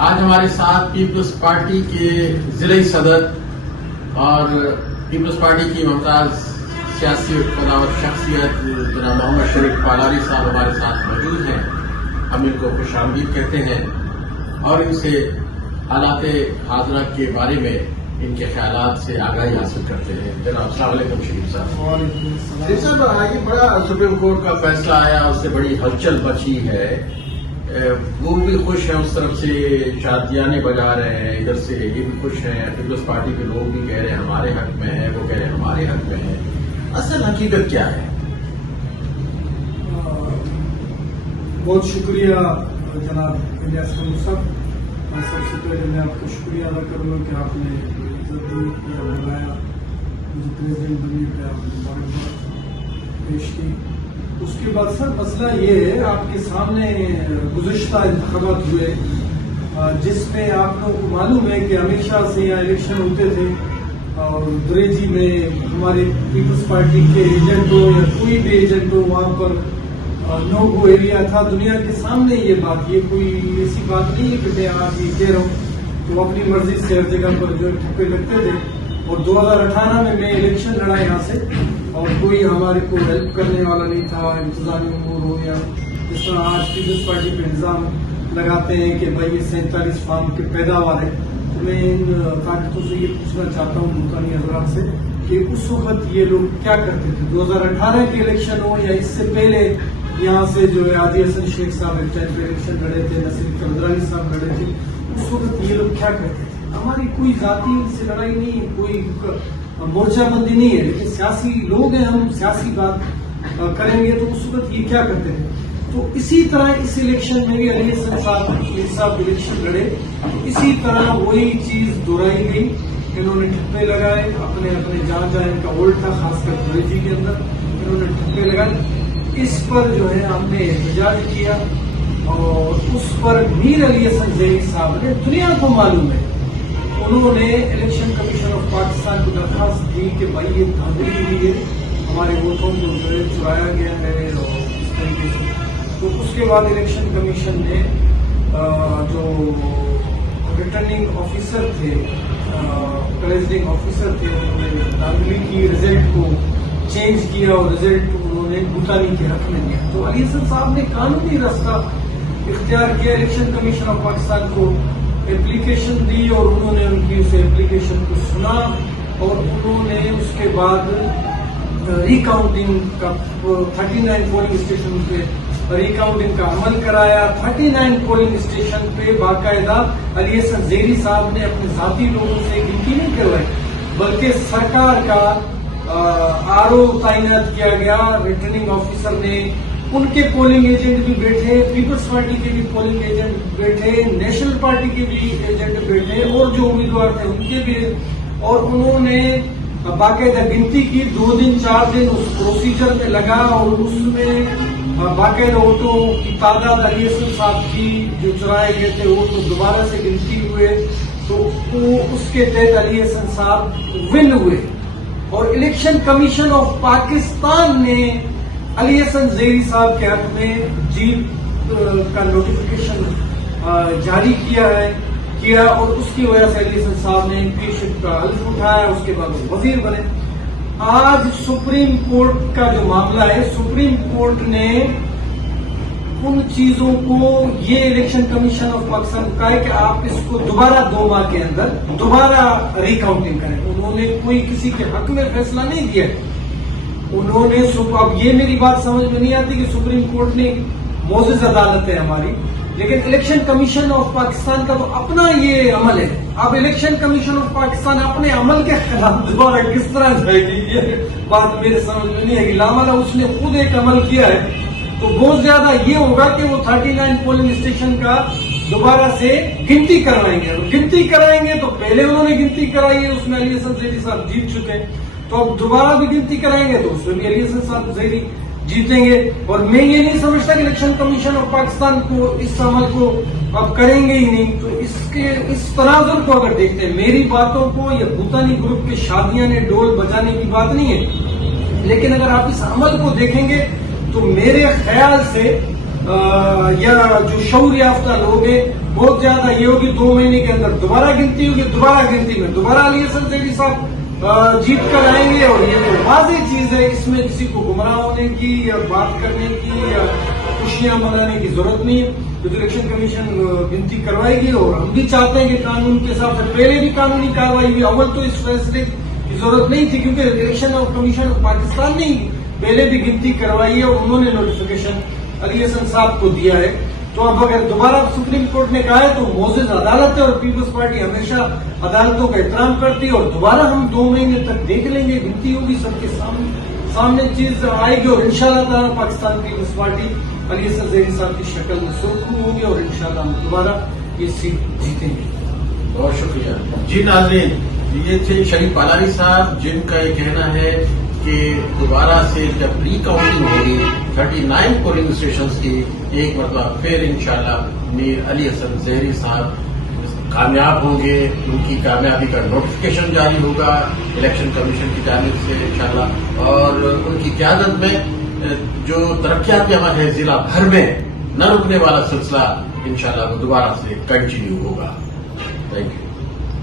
آج ہمارے ساتھ پیپلز پارٹی کے ضلعی صدر اور پیپلز پارٹی کی ممتاز سیاسی قدامت شخصیت جناب محمد شریف پالاری صاحب ہمارے ساتھ موجود ہیں. ہم ان کو خوش آمدید کہتے ہیں اور ان سے حالات حاضرہ کے بارے میں ان کے خیالات سے آگاہی حاصل کرتے ہیں. جناب السلام علیکم شریف صاحب. شریف صاحب آگے بڑا سپریم کورٹ کا فیصلہ آیا, اس سے بڑی ہلچل مچی ہے. وہ بھی خوش ہیں, اس طرف سے شادیانے بجا رہے ہیں, ادھر سے یہ بھی خوش ہیں, پیپلز پارٹی کے لوگ بھی کہہ رہے ہیں ہمارے حق میں ہے, وہ کہہ رہے ہیں ہمارے حق میں ہے. اصل حقیقت کیا ہے؟ بہت شکریہ جناب الیاس صاحب. میں سب سے پہلے میں آپ کو شکریہ ادا کروں گا کہ آپ نے عزت دی, بلایا, مجھے پریزیڈنٹ بننے پہ آپ نے مبارکباد پیش کی. اس کے بعد سر مسئلہ یہ ہے, آپ کے سامنے گزشتہ انتخابات ہوئے جس میں آپ لوگوں کو معلوم ہے کہ ہمیشہ سے یہاں الیکشن ہوتے تھے اور دریجی میں ہمارے پیپلز پارٹی کے ایجنٹ ہو یا کوئی بھی ایجنٹ ہو وہاں پر نو گو ایریا تھا. دنیا کے سامنے یہ بات, یہ کوئی ایسی بات نہیں ہے کہ میں آج یہ کہہ رہا ہوں کہ وہ اپنی مرضی سے ہر جگہ پر جو ٹھپے لگتے تھے. اور 2018 میں الیکشن لڑا یہاں سے اور کوئی ہمارے کو ہیلپ کرنے والا نہیں تھا, انتظامی امور ہو یا جس طرح آج پیپلز پارٹی پہ الزام لگاتے ہیں کہ بھائی یہ 47 فارم کی پیداوار ہے. تو میں ان طاقتوں سے یہ پوچھنا چاہتا ہوں ملتانی حضرات سے کہ اس وقت یہ لوگ کیا کرتے تھے. 2018 کے الیکشن ہو یا اس سے پہلے یہاں سے جو ہے عادی حسن شیخ صاحب ایک ٹائم پہ الیکشن لڑے تھے, نصیر قدرانی صاحب لڑے تھے, اس وقت یہ لوگ کیا کرتے تھے. ہماری کوئی ذاتی سے لڑائی نہیں ہے, کوئی مورچہ بندی نہیں ہے, لیکن سیاسی لوگ ہیں, ہم سیاسی بات کریں گے. تو اس وقت یہ کیا کرتے تھے. تو اسی طرح اس الیکشن میں بھی علی حسن صاحب الیکشن لڑے, اسی طرح وہی چیز دہرائی گئی. انہوں نے ٹھپے لگائے, اپنے جہاں جہاں ان کا اولڈ تھا خاص کر دریجی کے اندر انہوں نے ٹھپے لگائے. اس پر جو ہے ہم نے احتجاج کیا اور اس پر میر علی حسن زیری صاحب نے, دنیا کو معلوم ہے, انہوں نے الیکشن کمیشن آف پاکستان کو درخواست دی کہ بھائی یہ دھاندلی ہوئی ہے, ہمارے ووٹوں کو جو ہے چرایا گیا ہے اور اس طریقے سے. تو اس کے بعد الیکشن کمیشن نے جو ریٹرننگ آفیسر تھے, پریزائڈنگ آفیسر تھے, انہوں نے دھاندلی کی, رزلٹ کو چینج کیا اور رزلٹ انہوں نے بھوتانی کے حق میں دیا. تو علی حسن صاحب نے قانونی راستہ اختیار کیا, الیکشن کمیشن آف پاکستان کو اپلیکیشن دی اور انہوں نے ان کی اس اپلیکیشن کو سنا اور انہوں نے اس کے بعد ریکاؤنٹنگ کا 39 پولنگ اسٹیشن پہ ریکاؤنٹنگ کا عمل کرایا. 39 پولنگ اسٹیشن پہ باقاعدہ علی حسن زیری صاحب نے اپنے ذاتی لوگوں سے گنتی نہیں کروائی, بلکہ سرکار کا آر او تعینات کیا گیا. ریٹرننگ آفیسر نے, ان کے پولنگ ایجنٹ بھی بیٹھے, پیپلز پارٹی کے بھی پولنگ ایجنٹ بیٹھے, نیشنل پارٹی کے بھی ایجنٹ بیٹھے اور جو امیدوار تھے ان کے بھی, اور انہوں نے باقاعدہ گنتی کی. 2 دن 4 دن اس پروسیجر میں لگا اور اس میں باقاعدہ ووٹوں کی تعداد علی حسن صاحب کی جو چرائے گئے تھے وہ تو دوبارہ سے گنتی ہوئے, تو اس کے تحت علی حسن صاحب ون ہوئے. اور الیکشن کمیشن آف پاکستان نے علی حسن زیری صاحب کے حق میں جیت کا نوٹیفیکیشن جاری کیا اور اس کی وجہ سے علی حسن صاحب نے امپیچمنٹ کا حلف اٹھایا. اس کے بعد وہ وزیر بنے. آج سپریم کورٹ کا جو معاملہ ہے, سپریم کورٹ نے ان چیزوں کو یہ الیکشن کمیشن آف پاکستان کا ہے کہ آپ اس کو دوبارہ 2 ماہ کے اندر دوبارہ ریکاؤنٹنگ کریں. انہوں نے کوئی کسی کے حق میں فیصلہ نہیں دیا. انہوں نے, اب یہ میری بات سمجھ میں نہیں آتی کہ سپریم کورٹ نے معزز عدالت ہے ہماری, لیکن الیکشن کمیشن آف پاکستان کا تو اپنا یہ عمل ہے. اب الیکشن کمیشن آف پاکستان اپنے عمل کے خلاف دوبارہ کس طرح جائے گی, یہ بات میرے سمجھ میں نہیں آئے گی. لامالا اس نے خود ایک عمل کیا ہے, تو بہت زیادہ یہ ہوگا کہ وہ 39 پولنگ اسٹیشن کا دوبارہ سے گنتی کروائیں گے. گنتی کرائیں گے تو پہلے انہوں نے گنتی کرائی ہے, اس میں علی حسن زیری صاحب جیت چکے, تو اب دوبارہ بھی گنتی کرائیں گے تو اس میں بھی علی حسن صاحب زیری جیتیں گے. اور میں یہ نہیں سمجھتا کہ الیکشن کمیشن آف پاکستان کو اس عمل کو اب کریں گے ہی نہیں. تو اس تناظر کو اگر دیکھتے ہیں, میری باتوں کو یا بھوتانی گروپ کے شادیاں نے ڈول بجانے کی بات نہیں ہے, لیکن اگر آپ اس عمل کو دیکھیں گے تو میرے خیال سے یا جو شعور یافتہ لوگ ہیں بہت زیادہ یہ ہوگی 2 مہینے کے اندر دوبارہ گنتی ہوگی، دوبارہ گنتی میں دوبارہ علی حسن زیدی صاحب جیت کر آئیں گے. اور یہ تو واضح چیز ہے، اس میں کسی کو گمراہ ہونے کی یا بات کرنے کی یا خوشیاں منانے کی ضرورت نہیں ہے. جو الیکشن کمیشن گنتی کروائے گی اور ہم بھی چاہتے ہیں کہ قانون کے حساب سے پہلے بھی قانونی کاروائی ہوئی. اول تو اس فیصلے کی ضرورت نہیں تھی کیونکہ الیکشن کمیشن پاکستان نے پہلے بھی گنتی کروائی ہے اور انہوں نے نوٹیفیکیشن علی حسن صاحب کو دیا ہے. تو اب اگر دوبارہ سپریم کورٹ نے کہا ہے تو معزز عدالت ہے اور پیپلز پارٹی ہمیشہ عدالتوں کا احترام کرتی ہے. اور دوبارہ ہم 2 مہینے تک دیکھ لیں گے، گنتی ہوگی، سب کے سامنے چیز آئے گی اور انشاءاللہ تعالیٰ پاکستان پیپلز پارٹی علی حسن زیدی صاحب کی شکل میں سرخرو ہوگی اور انشاءاللہ ہم دوبارہ یہ سیٹ جیتیں گے. بہت شکریہ. جی ناظرین، یہ تھے شریف پالاری صاحب جن کا یہ کہنا ہے کہ دوبارہ سے جب ری کاؤنٹنگ ہوگی 39 پولنگ اسٹیشنز کی ایک مرتبہ پھر انشاءاللہ میر علی حسن زہری صاحب کامیاب ہوں گے. ان کی کامیابی کا نوٹیفیکیشن جاری ہوگا الیکشن کمیشن کی جانب سے انشاءاللہ، اور ان کی قیادت میں جو ترقیاتی عمل ہے ضلع بھر میں نہ رکنے والا سلسلہ انشاءاللہ وہ دوبارہ سے کنٹینیو ہوگا. Thank you.